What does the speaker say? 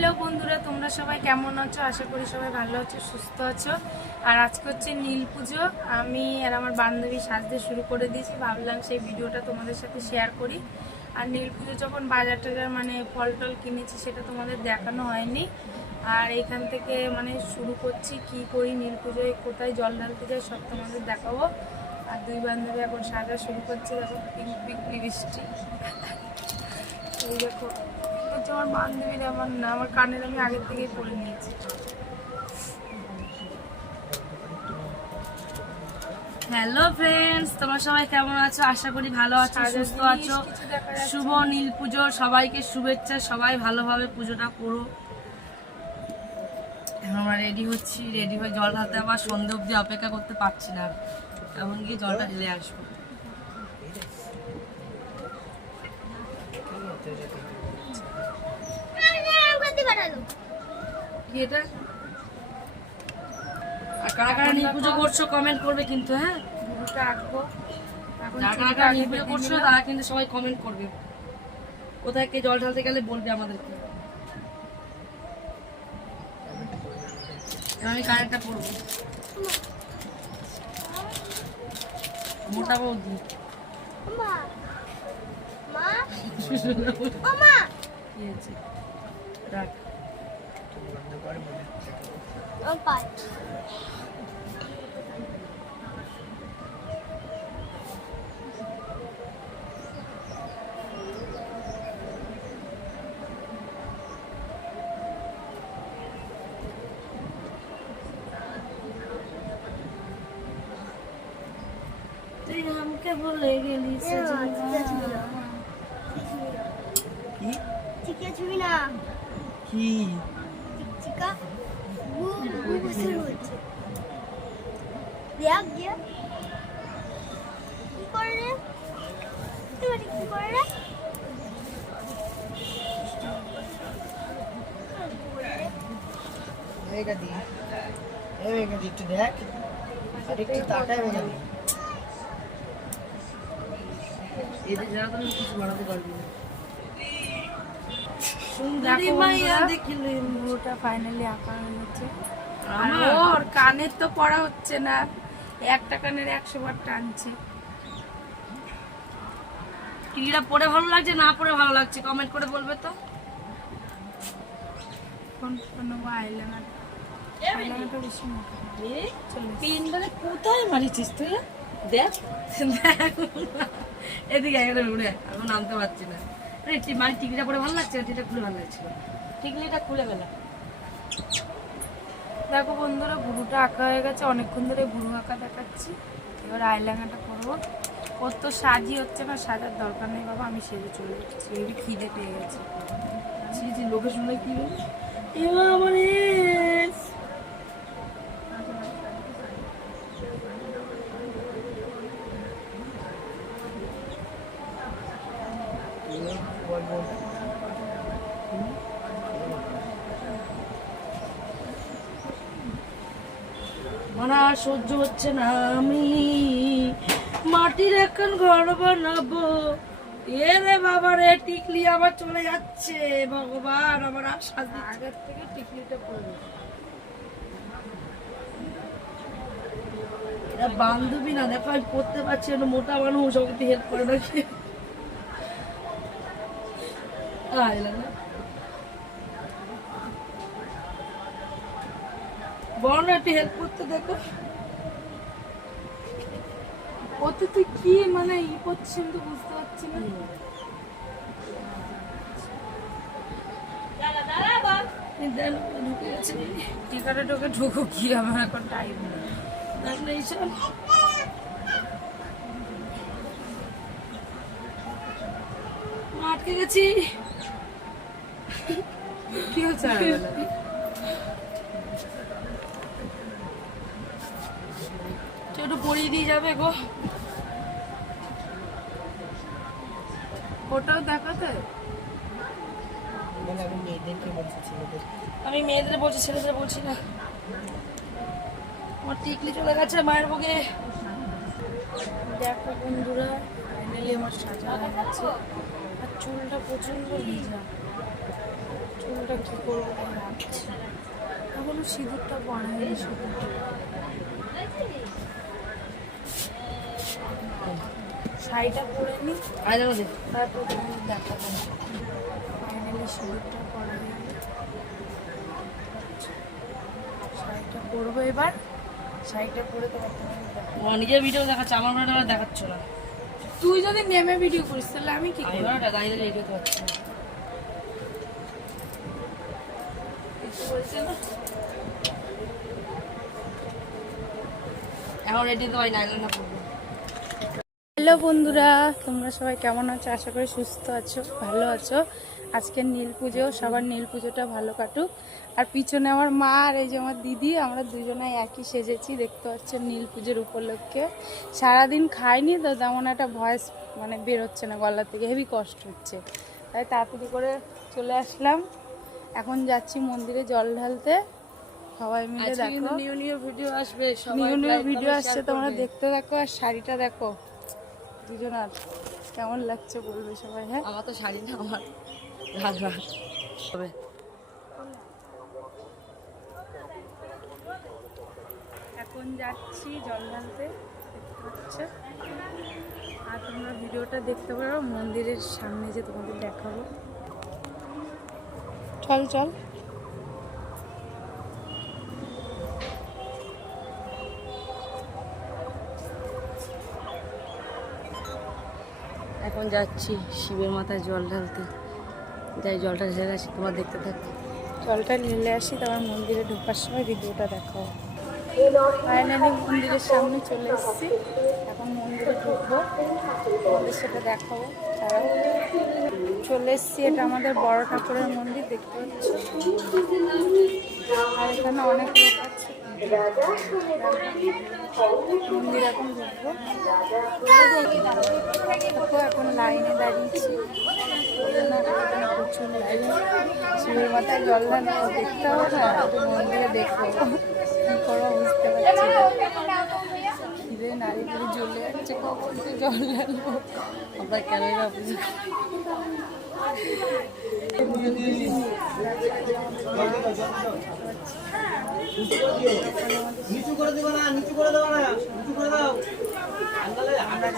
Hello বন্ধুরা, তোমরা সবাই কেমন আছো? আশা করি সবাই ভালো আছো, সুস্থ আছো। আর আজকে হচ্ছে নীল পুজো। আমি আর আমার বান্ধবী সাজতে শুরু করে দিয়েছি। ভাবলাম সেই ভিডিওটা তোমাদের সাথে শেয়ার করি। আর নীল পুজো যখন বাজার টাজার মানে ফল টল কিনেছি সেটা তোমাদের দেখানো হয়নি। আর এখান থেকে মানে শুরু করছি কি করি নীল পুজোয়, কোথায় জল ঢালতে যাই সব তোমাদের দেখাবো। আর দুই বান্ধবী এখন সাজা শুরু করছে। দেখো পিঙ্ক পিঙ্ক বৃষ্টি, এই দেখো হচ্ছে আমার বান্ধবীর, আমার না, আমার কানের আমি আগের থেকেই পরে নিয়েছি। হ্যালো ফ্রেন্ডস, তোমরা সবাই কেমন আছো? আশা করি ভালো আছো, সুস্থ আছো। শুভ নীল পুজো, সবাইকে শুভেচ্ছা। সবাই ভালোভাবে পুজোটা করো। আমরা রেডি হচ্ছি, রেডি হয়ে জল ঢালতে আবার সন্ধ্যে অবধি অপেক্ষা করতে পারছি না। এমন গিয়ে জলটা ঢেলে আসবো। কি এটা? আর কারা কারা নীল পুজো করছো কমেন্ট করবে কিন্তু, হ্যাঁ? পুরোটা আঁকবো। যারা কারা কারা নীল পুজো করছো তারা কিন্তু সবাই কমেন্ট করবে। কোথায় কে জল ঢালতে গেলে বলবে আমাদেরকে। আমি কানেরটা পরবো। মোটা বৌদি কি হয়েছে? রাখ। তুই আমাকে বলে গেলি কি একটু দেখ আর একটু তাকায় বেগাদি। এদের যারা তুমি কিছু বানাতে পারবি না। সুন্দরী মাইয়া দেখিলে পুরোটা ফাইনালি আঁকা হয়ে গেছে। আর ওর কানের তো পড়া হচ্ছে না, একটা কানের 100 বার টানছে। টিকিটা পরে ভালো লাগছে না পরে ভালো লাগছে কমেন্ট করে বলবে তো। কোন কোন আইলাইনার, আইলাইনারটা বেশি মোটা। পিনটারে কোথায় মারিছিস তুই? দেখ এদিকে এখানে উড়ে এখন নামতে পারছি না। মানে টিকিটা পরে ভালো লাগছে, টিকিটা খুলে ভালো লাগছিল। টিকলিটা খুলে ফেলা। দেখো বন্ধুরা, বুড়োটা আঁকা হয়ে গেছে। অনেকক্ষণ ধরে বুড়ো আঁকা দেখাচ্ছি। এবার আইলাইনারটা করবো। ওর তো সাজি হচ্ছে না, সাজার দরকার নেই বাবা, আমি সেজে চলে এসেছি। এই খিদে পেয়ে গেছে। লোকে শুনে কি এবার আমার মানে আর সহ্য হচ্ছে না। আমি মাটির এখন ঘর বানাবো। এ রে বাবা রে, টিকলি আবার চলে যাচ্ছে। ভগবান, আমার আর সাজতে আগের থেকে টিকলিটা পড়বে। এরা বান্ধবী না, দেখো আমি পড়তে পারছি না, মোটা মানুষ, আমাকে হেল্প করে নাকি। বড় না, একটু হেল্প করতে দেখো। ওতে তুই কি মানে ই করছিস আমি তো বুঝতে পারছি না। ঢুকে গেছে। টিকাটা ঢোকে ঢুকো কি, আমার এখন টাইম নেই। আটকে গেছি। কি হচ্ছে? একটু পরিয়ে দিয়ে যাবে গো। ওটাও দেখাতে আমি মেয়েদের বলছি, ছেলেদের বলছি না। আমার টিকলি চলে গেছে মায়ের বুকে। দেখো বন্ধুরা, ফাইনালি আমার সাজা হয়ে গেছে। আর চুলটা প্রচন্ড ভিজা, চুল পুজোটা কী করবো তাই ভাবছি। এখনো সিঁদুরটা পড়া হয়নি, সিঁদুরটা শাড়িটা পরে নি, তারপর তোমাদের দেখাবো। ফাইনালি সিঁদুরটা পরা হয়ে গেল, শাড়িটা পরবো এবার। শাড়িটা পরে তোমার নিজের ভিডিও দেখাচ্ছে, আমার ভিডিও দেখাচ্ছ না। তুই যদি নেমে ভিডিও করিস তাহলে আমি কি করবো? দাঁড়িয়ে দাঁড়িয়ে এগোতে পারছি না। কিছু বলছে না। এখন রেডি তো হয় না, না করবো। হ্যালো বন্ধুরা, তোমরা সবাই কেমন আছো? আশা করি সুস্থ আছো, ভালো আছো। আজকের নীল পুজো, সবার নীল পুজোটা ভালো কাটুক। আর পিছনে আমার মা আর এই যে আমার দিদি, আমরা দুজনাই একই সেজেছি, দেখতে পাচ্ছেন নীল পুজোর উপলক্ষে। সারাদিন খাইনি তো, তেমন একটা ভয়েস মানে বেরোচ্ছে না গলা থেকে, হেভি কষ্ট হচ্ছে, তাই তাড়াতাড়ি করে চলে আসলাম। এখন যাচ্ছি মন্দিরে জল ঢালতে, সবাই মিলে দেখো। নিউ নিউ ভিডিও আসবে, নিউ নিউ ভিডিও আসছে, তোমরা দেখতে দেখো। আর শাড়িটা দেখো দুজনার কেমন লাগছে বলবে সবাই। হ্যাঁ, আমার তো শাড়ি না, আমার ঘাগরা হবে। এখন যাচ্ছি জল ঢালতে, দেখতে পাচ্ছ। আর তোমরা ভিডিওটা দেখতে পারো মন্দিরের সামনে, যে তোমাদের দেখাবো। চল চল। এখন যাচ্ছি শিবের মাথায় জল ঢালতে, যাই জলটা ঢেলে আসি, তোমার দেখতে থাকো। জলটা ঢেলে আসি, তারপর মন্দিরে ঢোকার সময় ভিডিওটা দেখাবো। ফাইনালি মন্দিরের সামনে চলে এসেছি, এখন মন্দিরে ঢুকবো, তোমাদের সেটা দেখাবো। তারা চলে এসেছি, এটা আমাদের বড় ঠাকুরের মন্দির, দেখতে পাচ্ছ। আর এখানে অনেক লোক আছে, মন্দির এখন ঢুকবো। দেখো এখন লাইনে দাঁড়িয়েছি, প্রচুর লাইন। শিবের মাথায় জল ঢালবো, দেখতে হবে না, একটু মন্দিরে দেখবো কি করবো বুঝতে পারছি না। খিদে নাড়ি করে জ্বলে যাচ্ছে, কখন যে জল ঢালবো। আমরা কেন না বুঝি। নিচু করে দেবো না, নিচু করে দেবো না, নিচু করে দাও। আমরা